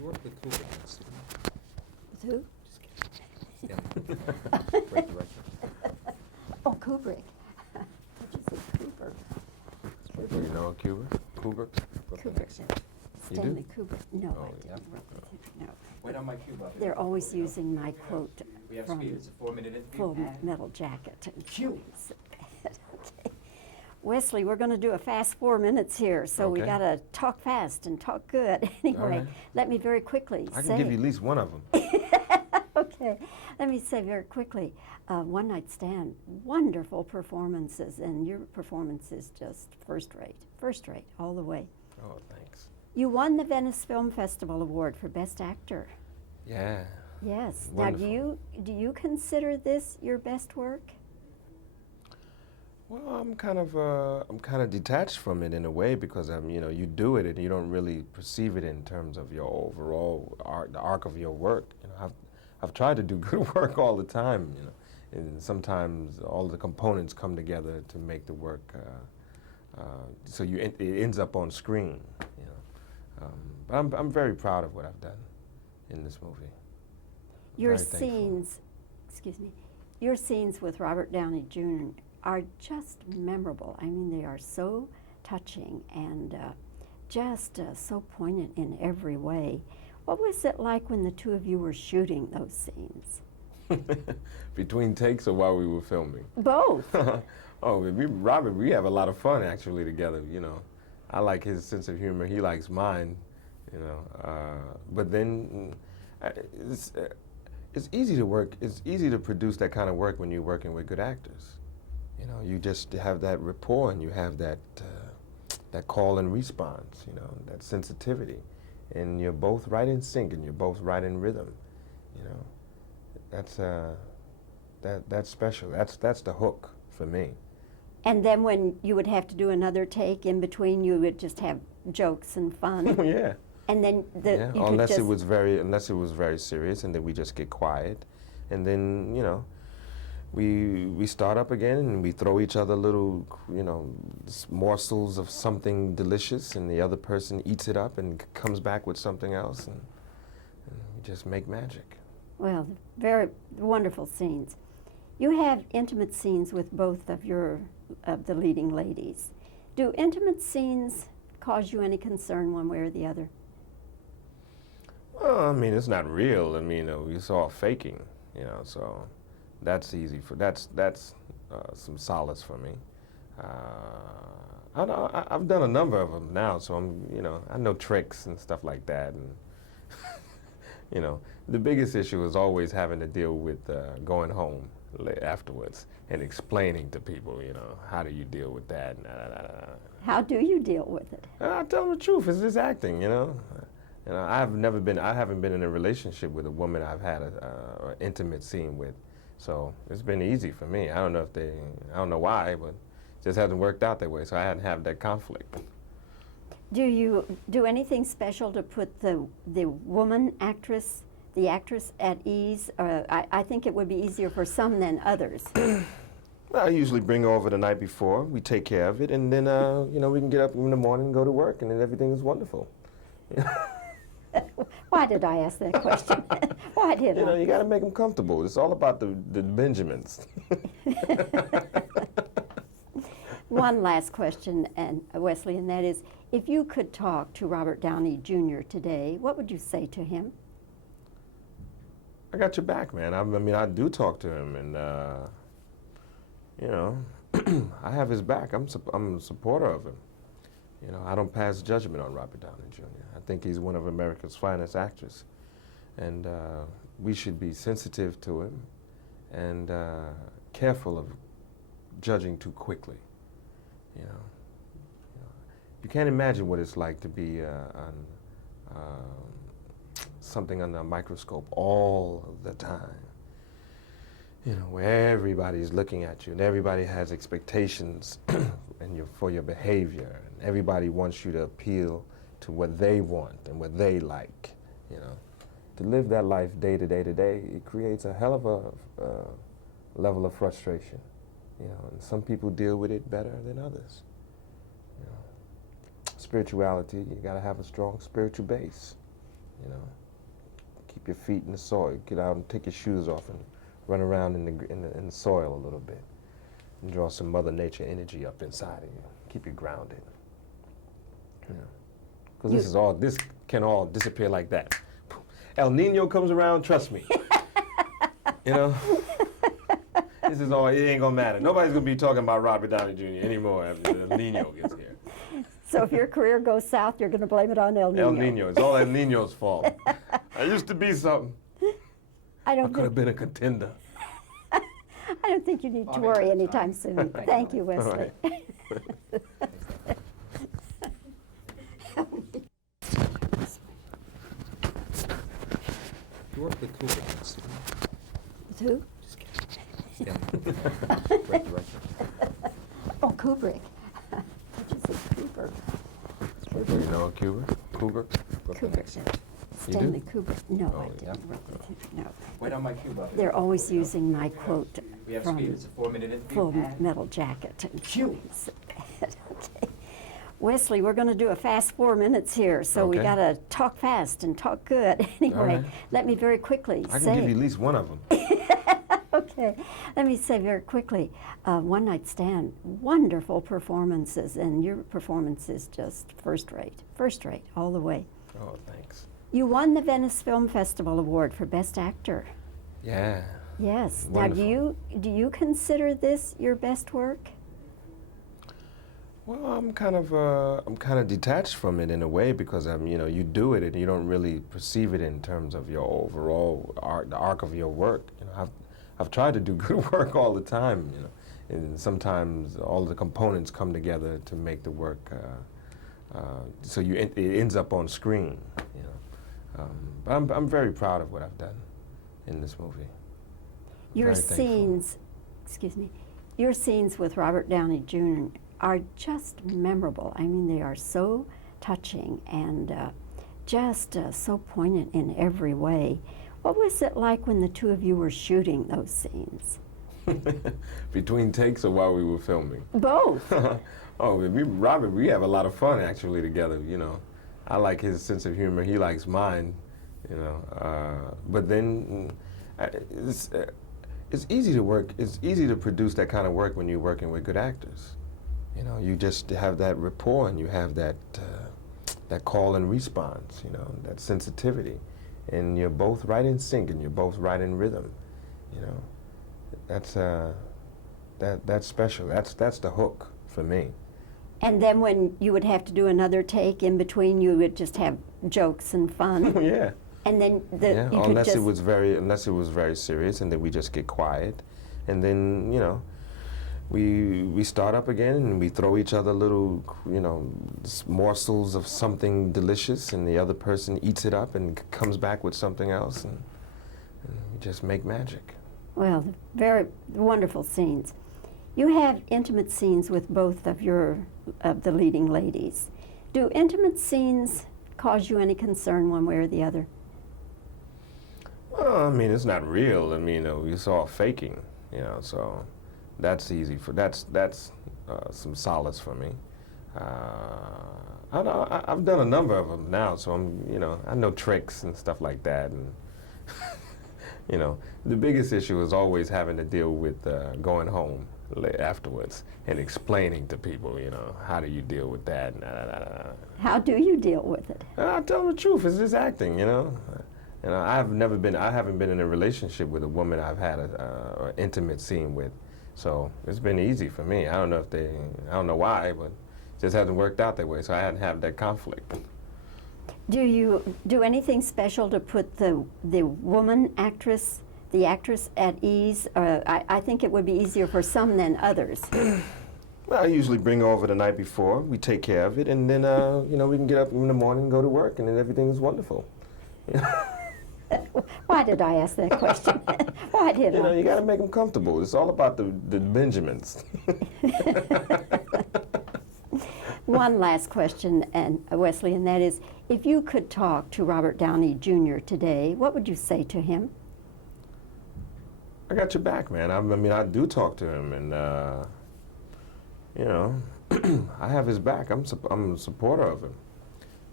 You worked with Cooper once, didn't you? With who? Just kidding. Great director. Oh, Kubrick. Did you say Cooper? Do you know Cuba? Cougar? Kubrick. You Stanley do? Kubrick. No, Oh, I yeah. didn't work with him. No. Wait on my cue, Bobbie. They're always using my quote We have from speed. It's a 4-minute interview. Full Metal Jacket. Okay. Wesley, we're going to do a fast 4 minutes here, so we Okay. got to talk fast and talk good. Anyway, right. let me very quickly I say. can give you at least one of them. Okay, let me say very quickly, One Night Stand, wonderful performances, and your performance is just first rate, all the way. Oh, thanks. You won the Venice Film Festival Award for Best Actor. Yeah. Yes. Wonderful. Now, do you consider this your best work? Well, I'm kind of detached from it in a way because you do it and you don't really perceive it in terms of your overall the arc of your work. I've tried to do good work all the time, and sometimes all the components come together to make the work, so it ends up on screen. But I'm very proud of what I've done in this movie. Your Very thankful. scenes, excuse me, your scenes with Robert Downey Jr. are just memorable. I mean, they are so touching and just so poignant in every way. What was it like when the two of you were shooting those scenes? Between takes or while we were filming? Both. Robert, we have a lot of fun actually together. I like his sense of humor. He likes mine. But then it's easy to work. It's easy to produce that kind of work when you're working with good actors. You just have that rapport and you have that call and response. That sensitivity, and you're both right in sync and you're both right in rhythm. That's special. That's the hook for me. And then when you would have to do another take in between, you would just have jokes and fun. Yeah. And then Yeah, you unless could it was very serious, and then we just get quiet, and then we start up again, and we throw each other little morsels of something delicious, and the other person eats it up and comes back with something else, and we just make magic. Well, very wonderful scenes. You have intimate scenes with both of the leading ladies. Do intimate scenes cause you any concern one way or the other? Well, I mean, it's not real. I mean, it's all faking, so that's easy that's some solace for me. I've done a number of them now, so I know tricks and stuff like that, and the biggest issue is always having to deal with going home afterwards and explaining to people, how do you deal with that? How do you deal with it? I tell them the truth. It's just acting, I haven't been in a relationship with a woman I've had an intimate scene with, so it's been easy for me. I don't know why, but it just hasn't worked out that way, so I hadn't had that conflict. Do you do anything special to put the woman actress, the actress at ease? I think it would be easier for some than others. Well, I usually bring her over the night before. We take care of it, and then we can get up in the morning and go to work, and then everything is wonderful. Why did I ask that question? Why did I? You got to make them comfortable. It's all about the Benjamins. One last question, and Wesley, and that is, if you could talk to Robert Downey Jr. today, what would you say to him? I got your back, man. I do talk to him, and I have his back. I'm a supporter of him. I don't pass judgment on Robert Downey Jr. I think he's one of America's finest actors, and we should be sensitive to him and careful of judging too quickly. You can't imagine what it's like to be on something under a microscope all the time. Where everybody's looking at you and everybody has expectations for your behavior, and everybody wants you to appeal to what they want and what they like. To live that life day to day to day, it creates a hell of a level of frustration. And some people deal with it better than others. Spirituality, you got to have a strong spiritual base. you know. Keep your feet in the soil. Get out and take your shoes off and run around in the soil a little bit. And draw some Mother Nature energy up inside of you. Keep you grounded. Because this can all disappear like that. El Nino comes around, trust me. You know? This is all, it ain't gonna matter. Nobody's gonna be talking about Robert Downey Jr. anymore after El Nino gets here. So if your career goes south, you're going to blame it on El Nino. El Nino, it's all El Nino's fault. I used to be something. I I could have been a contender. I don't think you need to Okay, worry that's anytime fine. soon. Thank Thank you. you, Wesley. right. You work with Kubrick once, didn't you? With who? Just kidding. Stanley. Great director. Oh, Kubrick. Did you say Cooper? Do you know Kubrick? Brooklyn Kubrick. accent. You do? Stanley Kubrick. No, Oh, I yeah. didn't work with him. No. Wait on my cue, Buffy. They're always using my quote We have from speed. It's a 4-minute interview. Full Metal Jacket. Okay. Wesley, we're going to do a fast 4 minutes here, so we Okay. got to talk fast and talk good. Anyway, right. let me very quickly I say. can give you at least one of them. Okay, let me say very quickly, One Night Stand, wonderful performances, and your performance is just first rate, all the way. Oh, thanks. You won the Venice Film Festival Award for Best Actor. Yeah. Yes. Wonderful. Now, do you consider this your best work? Well, I'm kind of detached from it in a way because you do it and you don't really perceive it in terms of your overall the arc of your work. I've tried to do good work all the time, and sometimes all the components come together to make the work so it ends up on screen. But I'm very proud of what I've done in this movie. Your Very thankful. scenes, your scenes with Robert Downey Jr. are just memorable. I mean, they are so touching and just so poignant in every way. What was it like when the two of you were shooting those scenes? Between takes or while we were filming? Both. Oh, Robert, we have a lot of fun actually together. I like his sense of humor. He likes mine. But then it's easy to work. It's easy to produce that kind of work when you're working with good actors. You just have that rapport and you have that call and response. That sensitivity, and you're both right in sync and you're both right in rhythm. That's special. That's the hook for me. And then when you would have to do another take in between, you would just have jokes and fun. Yeah. And then you could unless just it was very serious, and then we just get quiet, and then we start up again, and we throw each other little morsels of something delicious, and the other person eats it up and comes back with something else, and we just make magic. Well, very wonderful scenes. You have intimate scenes with both of the leading ladies. Do intimate scenes cause you any concern one way or the other? Well, I mean, it's not real. I mean, it's all faking, so that's easy that's some solace for me. I've done a number of them now, so I know tricks and stuff like that, and the biggest issue is always having to deal with going home afterwards and explaining to people, how do you deal with that? How do you deal with it? I tell them the truth. It's just acting, I haven't been in a relationship with a woman I've had an intimate scene with, so it's been easy for me. I don't know why, but it just hasn't worked out that way. So I hadn't had that conflict. Do you do anything special to put the woman actress, the actress at ease? I think it would be easier for some than others. Well, I usually bring her over the night before. We take care of it, and then we can get up in the morning and go to work, and then everything is wonderful. Why did I ask that question? Why did I? You got to make them comfortable. It's all about the Benjamins. One last question, and Wesley, and that is, if you could talk to Robert Downey Jr. today, what would you say to him? I got your back, man. I do talk to him, and I have his back. I'm a supporter of him.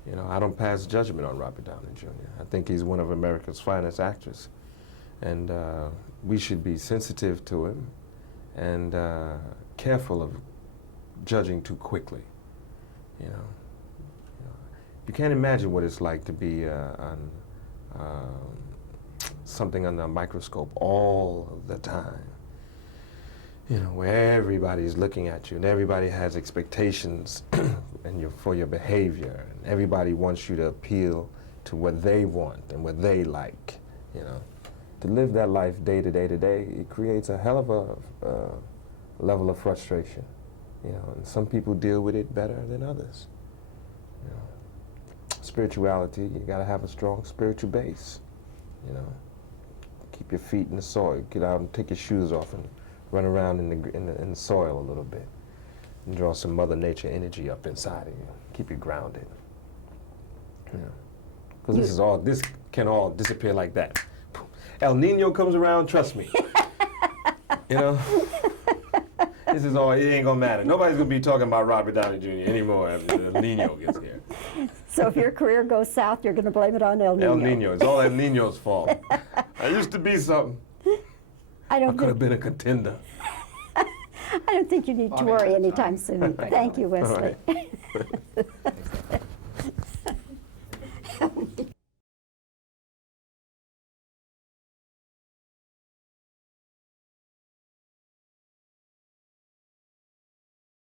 You know, I don't pass judgment on Robert Downey Jr. I think he's one of America's finest actors, and we should be sensitive to him and careful of judging too quickly. You know, you can't imagine what it's like to be on something under a microscope all of the time. You know, where everybody's looking at you and everybody has expectations and for your behavior, and everybody wants you to appeal to what they want and what they like. You know, to live that life day to day to day, it creates a hell of a level of frustration. You know, and some people deal with it better than others. You know, spirituality, you got to have a strong spiritual base. You know, keep your feet in the soil. Get out and take your shoes off and run around in the soil a little bit, and draw some Mother Nature energy up inside of you. Keep you grounded. You know, because this can all disappear like that. El Nino comes around, trust me. You know, this is all. It ain't gonna matter. Nobody's gonna be talking about Robert Downey Jr. anymore after El Nino gets here. So if your career goes south, you're going to blame it on El Nino. El Nino. It's all El Nino's fault. I used to be something. I could have been a contender. I don't think you need to worry anytime soon. Thank you, Wesley. All right.